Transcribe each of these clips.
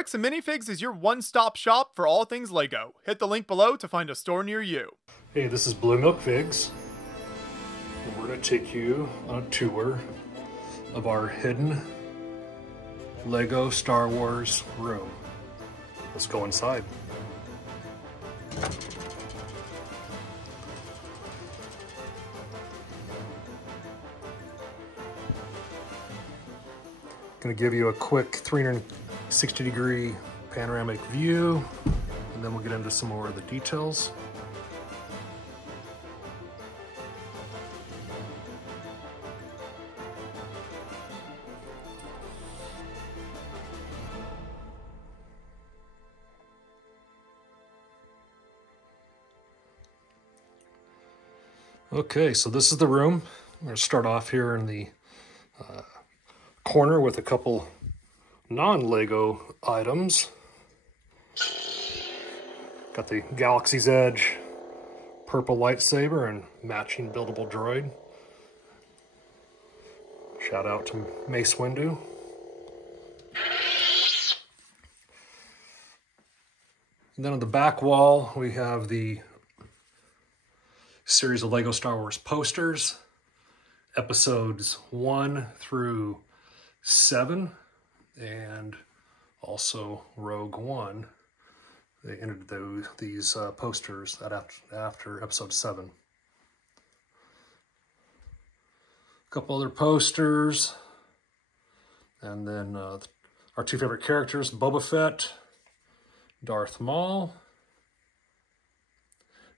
Bricks and Minifigs is your one-stop shop for all things LEGO. Hit the link below to find a store near you. Hey, this is Blue Milk Figs. And we're going to take you on a tour of our hidden LEGO Star Wars room. Let's go inside. Going to give you a quick 360-degree panoramic view, and then we'll get into some more of the details. Okay, so this is the room. I'm going to start off here in the corner with a couple non-LEGO items. Got the Galaxy's Edge purple lightsaber and matching buildable droid. Shout out to Mace Windu. And then on the back wall, we have the series of LEGO Star Wars posters, episodes 1 through 7, and also Rogue One. They entered these posters after episode 7. A couple other posters, and then our two favorite characters, Boba Fett, Darth Maul.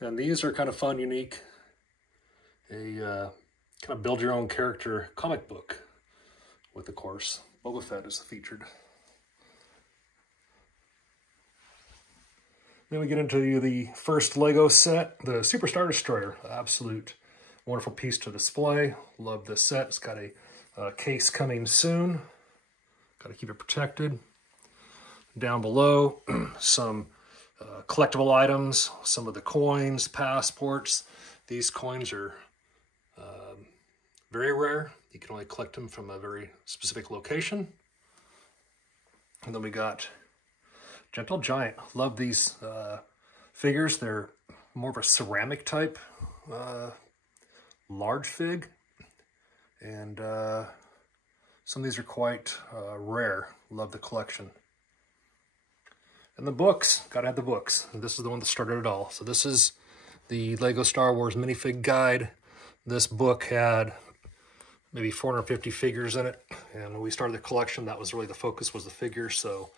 And these are kind of fun, unique. A kind of build your own character comic book with, of course, Boba Fett is featured. Then we get into the first LEGO set, the Super Star Destroyer. Absolute wonderful piece to display. Love this set. It's got a case coming soon. Got to keep it protected. Down below, some collectible items, some of the coins, passports. These coins are very rare. You can only collect them from a very specific location. And then we got Gentle Giant. Love these figures. They're more of a ceramic type large fig. And some of these are quite rare. Love the collection. And the books, gotta have the books. And this is the one that started it all. So this is the LEGO Star Wars Minifig Guide. This book had maybe 450 figures in it. And when we started the collection, that was really the focus, was the figures. So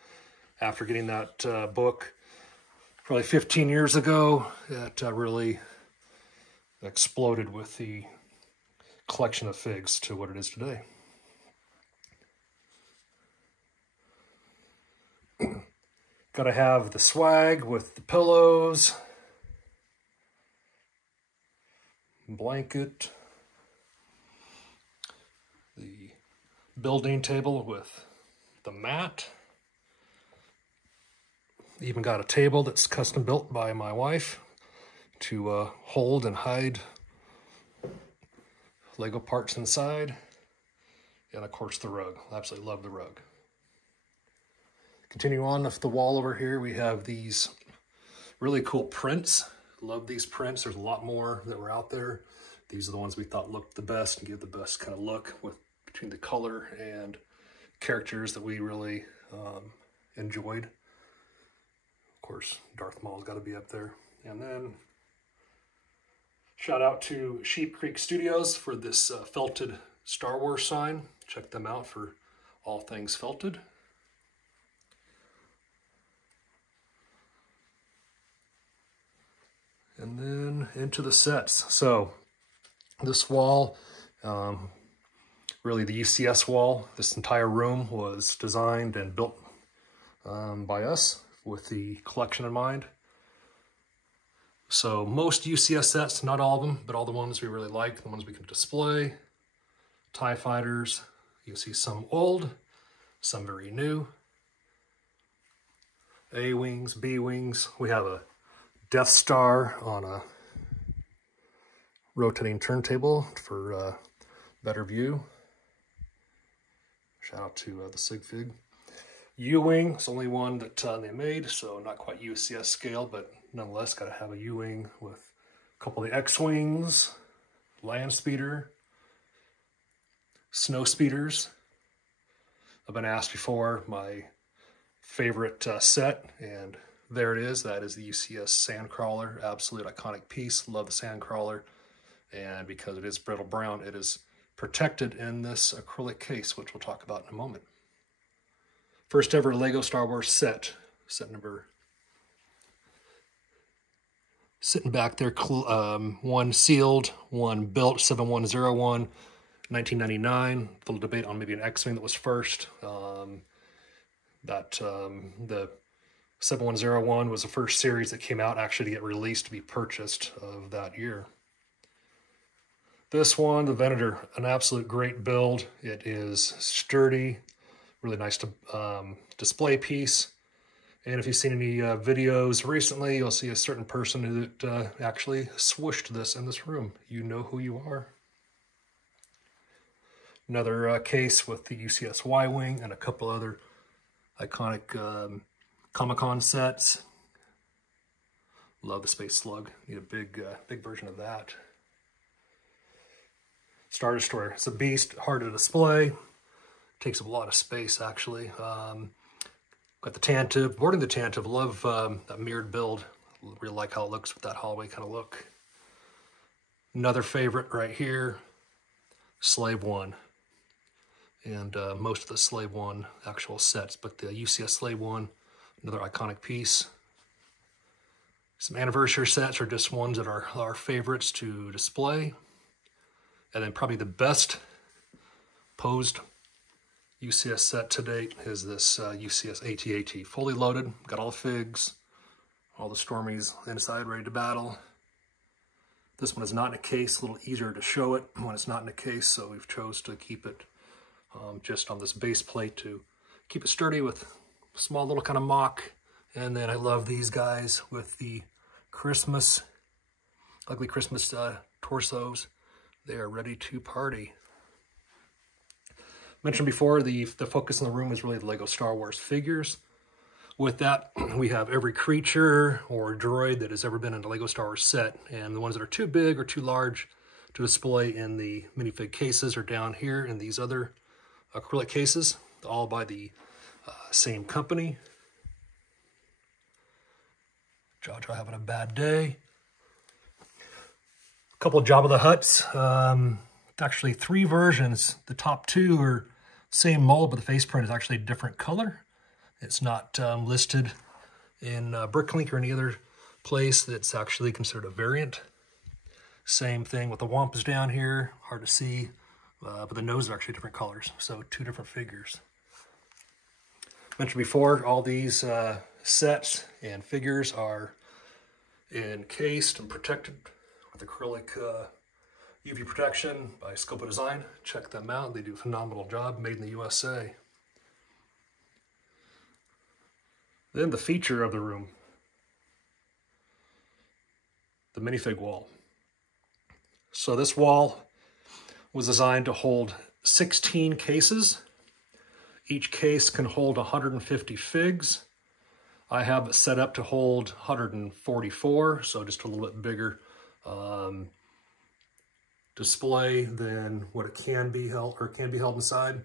after getting that book probably 15 years ago, it really exploded with the collection of figs to what it is today. Gotta have the swag with the pillows, blanket, the building table with the mat. Even got a table that's custom built by my wife to hold and hide LEGO parts inside. And of course the rug. Absolutely love the rug. Continue on with the wall over here, we have these really cool prints. Love these prints. There's a lot more that were out there. These are the ones we thought looked the best and give the best kind of look with between the color and characters that we really enjoyed. Of course, Darth Maul's got to be up there. And then shout out to Sheep Creek Studios for this felted Star Wars sign. Check them out for all things felted. And then into the sets. So this wall, really the UCS wall, this entire room was designed and built by us with the collection in mind. So most UCS sets, not all of them, but all the ones we really like, the ones we can display. TIE fighters, you can see some old, some very new. A-wings, B-wings. We have a Death Star on a rotating turntable for better view. Shout out to the Sig Fig. U-wing. It's the only one that they made, so not quite UCS scale, but nonetheless got to have a U-wing with a couple of the X-wings, land speeder, snow speeders. I've been asked before my favorite set, and there it is. That is the UCS Sandcrawler. Absolute iconic piece. Love the Sandcrawler. And because it is brittle brown, it is protected in this acrylic case, which we'll talk about in a moment. First ever Lego Star Wars set number. Sitting back there, one sealed, one built, 7101, 1999. Little debate on maybe an X-Wing that was first. The 7101 was the first series that came out actually to get released, to be purchased of that year. This one, the Venator, an absolute great build. It is sturdy, really nice to display piece. And if you've seen any videos recently, you'll see a certain person who actually swooshed this in this room. You know who you are. Another case with the UCS Y-Wing and a couple other iconic Comic-Con sets. Love the Space Slug. Need a big version of that. Star Destroyer. It's a beast, hard to display. Takes up a lot of space, actually. Got the Tantive, boarding the Tantive. Love that mirrored build. Really like how it looks with that hallway kind of look. Another favorite right here, Slave One. And most of the Slave One actual sets, but the UCS Slave One, another iconic piece. Some anniversary sets are just ones that are our favorites to display. And then probably the best posed UCS set to date is this UCS AT-AT. Fully loaded, got all the figs, all the Stormies inside, ready to battle. This one is not in a case, a little easier to show it when it's not in a case, so we've chose to keep it just on this base plate to keep it sturdy with small little kind of mock. And then I love these guys with the Christmas, ugly Christmas torsos. They are ready to party. Mentioned before, the focus in the room is really the Lego Star Wars figures. With that, we have every creature or droid that has ever been in a Lego Star Wars set, and the ones that are too big or too large to display in the minifig cases are down here in these other acrylic cases, all by the same company. Jar Jar having a bad day. A couple of Jabba the Hutts. Actually 3 versions. The top 2 are same mold, but the face print is actually a different color. It's not listed in Bricklink or any other place that's actually considered a variant. Same thing with the Wampas down here. Hard to see, but the nose are actually different colors. So 2 different figures. Mentioned before, all these sets and figures are encased and protected with acrylic UV protection by Scopo Design. Check them out. They do a phenomenal job. Made in the USA. Then the feature of the room, the Minifig Wall. So this wall was designed to hold 16 cases. Each case can hold 150 figs. I have it set up to hold 144, so just a little bit bigger display than what it can be held inside.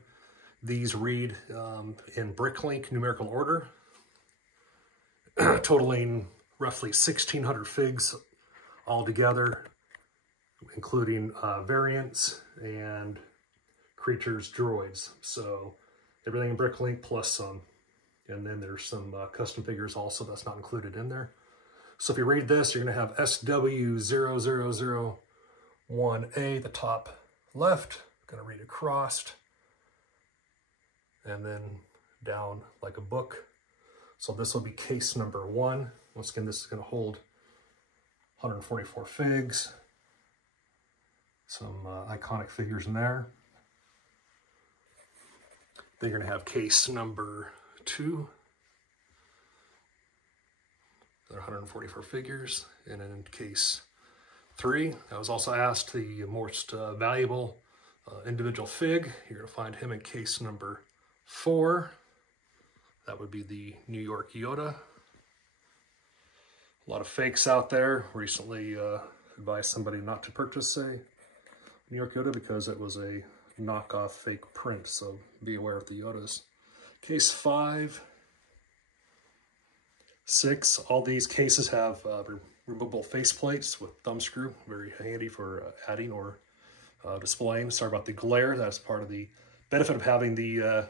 These read in Bricklink numerical order, totaling roughly 1,600 figs altogether, including variants and creatures, droids. So everything in Bricklink plus some. And then there's some custom figures also that's not included in there. So if you read this, you're going to have SW0001A, the top left. Going to read across. And then down like a book. So this will be case number 1. Once again, this is going to hold 144 figs. Some iconic figures in there. Then you're going to have case number 2. There are 144 figures. And then in case 3, I was also asked the most valuable individual fig. You're going to find him in case number 4. That would be the New York Yoda. A lot of fakes out there. Recently advised somebody not to purchase a New York Yoda because it was a knockoff fake print, so be aware of the Yodas. Case 5, 6, all these cases have removable face plates with thumb screw, very handy for adding or displaying. Sorry about the glare, that's part of the benefit of having the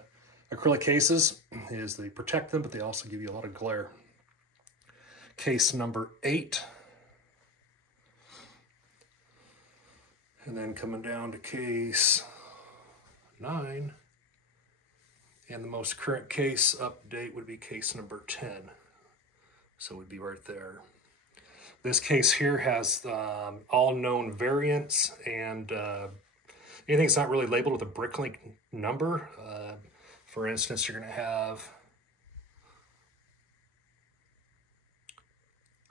acrylic cases, is they protect them, but they also give you a lot of glare. Case number 8. And then coming down to case 9. And the most current case update would be case number 10. So it would be right there. This case here has all known variants, and anything that's not really labeled with a bricklink number. For instance, you're going to have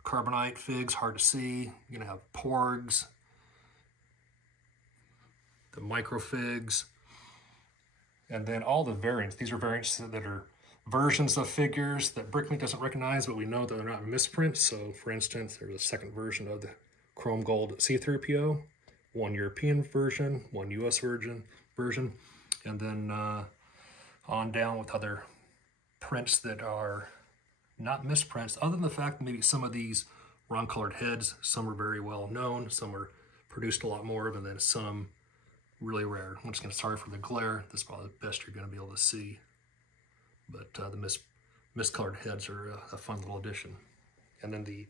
carbonite figs, hard to see. You're going to have porgs, the microfigs, and then all the variants. These are variants that are versions of figures that bricklink doesn't recognize, but we know that they're not misprints. So for instance, there's a second version of the chrome gold C-3PO, one European version, one US version, and then on down with other prints that are not misprints, other than the fact that maybe some of these wrong colored heads, some are very well known, some are produced a lot more of, and then some really rare. I'm just going to sorry for the glare. This is probably the best you're going to be able to see. But the miscolored heads are a fun little addition. And then the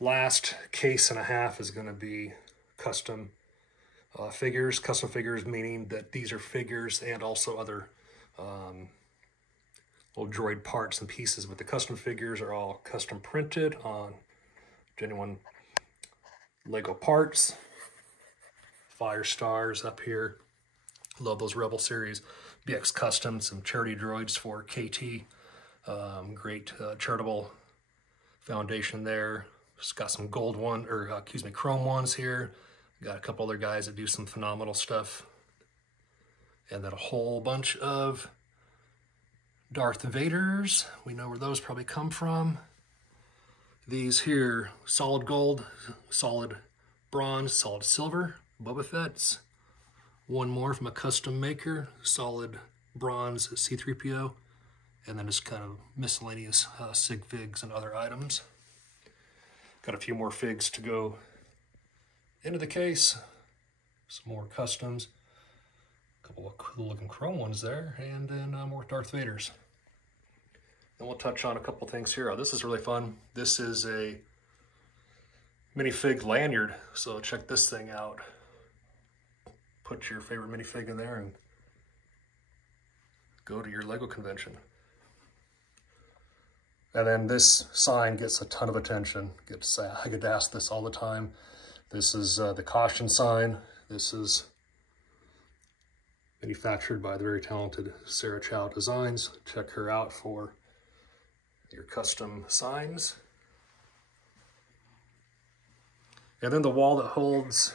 last case and a half is going to be custom figures. Custom figures meaning that these are figures and also other little droid parts and pieces. But the custom figures are all custom printed on genuine Lego parts. Fire stars up here. Love those Rebel series. BX Custom, some charity droids for KT. Great charitable foundation there. Just got some gold one, or excuse me, chrome ones here. Got a couple other guys that do some phenomenal stuff. And then a whole bunch of Darth Vaders. We know where those probably come from. These here, solid gold, solid bronze, solid silver, Boba Fett's. One more from a custom maker, solid bronze C-3PO, and then just kind of miscellaneous sig figs and other items. Got a few more figs to go into the case. Some more customs. A couple of cool looking chrome ones there, and then more Darth Vaders. Then we'll touch on a couple things here. Oh, this is really fun. This is a minifig lanyard, so check this thing out. Put your favorite minifig in there and go to your Lego convention. And then this sign gets a ton of attention. I get asked this all the time. This is the caution sign. This is manufactured by the very talented Sarah Chow Designs. Check her out for your custom signs. And then the wall that holds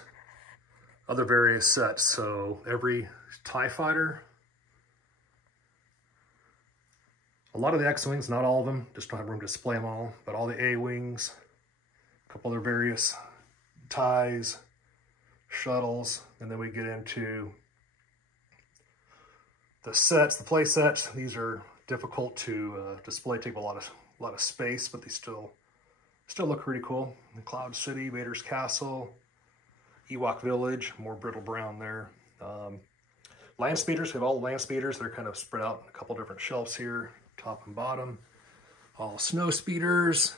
other various sets. So every TIE fighter, a lot of the X-Wings, not all of them, just don't have room to display them all, but all the A-Wings, a couple other various TIEs, shuttles, and then we get into the sets, the play sets. These are difficult to display, take a lot of space, but they still look pretty cool. The Cloud City, Vader's Castle, Ewok Village, more brittle brown there. Land speeders, we have all the land speeders. They're kind of spread out in a couple different shelves here, top and bottom. All snow speeders.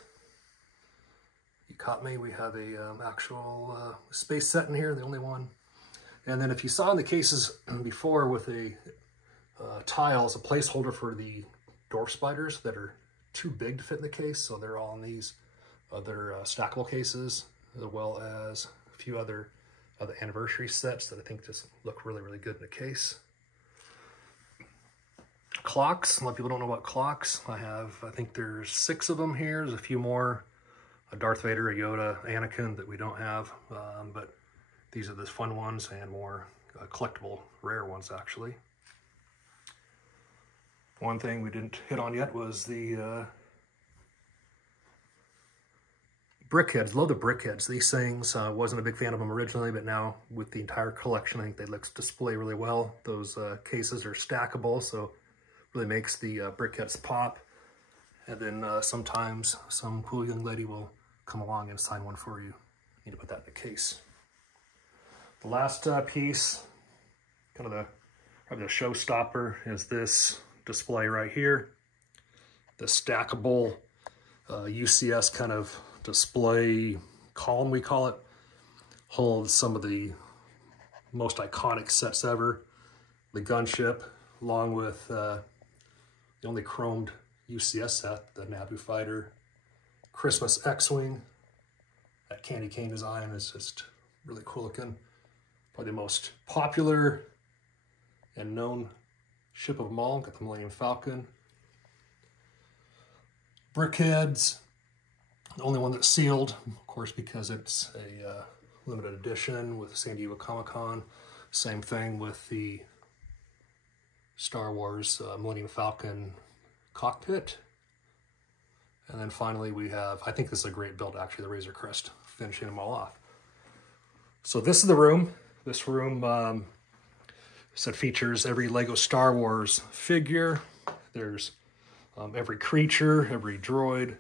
You caught me, we have a actual space set in here, the only one. And then if you saw in the cases before with a tile as a placeholder for the dwarf spiders that are too big to fit in the case, so they're all in these other stackable cases, as well as a few other anniversary sets that I think just look really, really good in the case. Clocks, a lot of people don't know about clocks. I think there's 6 of them here. There's a few more, a Darth Vader, a Yoda, Anakin that we don't have, but these are the fun ones and more collectible, rare ones actually. One thing we didn't hit on yet was the brickheads. Love the brickheads. These things, wasn't a big fan of them originally, but now with the entire collection, I think they look display really well. Those cases are stackable, so really makes the brickheads pop. And then sometimes some cool young lady will come along and sign one for you. Need to put that in the case. The last piece, kind of probably the showstopper, is this display right here. The stackable UCS kind of display column, we call it, holds some of the most iconic sets ever. The gunship, along with the only chromed UCS set, the Naboo Fighter, Christmas X-Wing. That candy cane design is just really cool looking. Probably the most popular and known ship of them all. Got the Millennium Falcon. Brickheads, the only one that's sealed, of course, because it's a limited edition with San Diego Comic-Con. Same thing with the Star Wars Millennium Falcon cockpit. And then finally we have, I think this is a great build actually, the Razor Crest, finishing them all off. So this is the room. This room features every Lego Star Wars figure. There's every creature, every droid,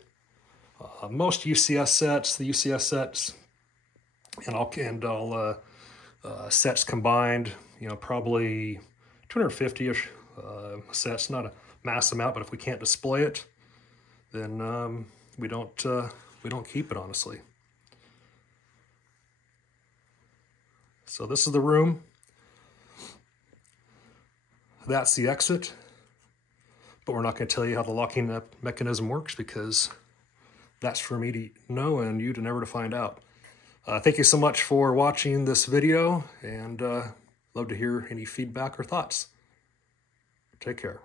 most UCS sets, the UCS sets, and all sets combined, you know, probably 250-ish sets. Not a mass amount, but if we can't display it, then we don't keep it, honestly. So this is the room. That's the exit. But we're not going to tell you how the locking mechanism works, because that's for me to know and you to never to find out. Thank you so much for watching this video, and love to hear any feedback or thoughts. Take care.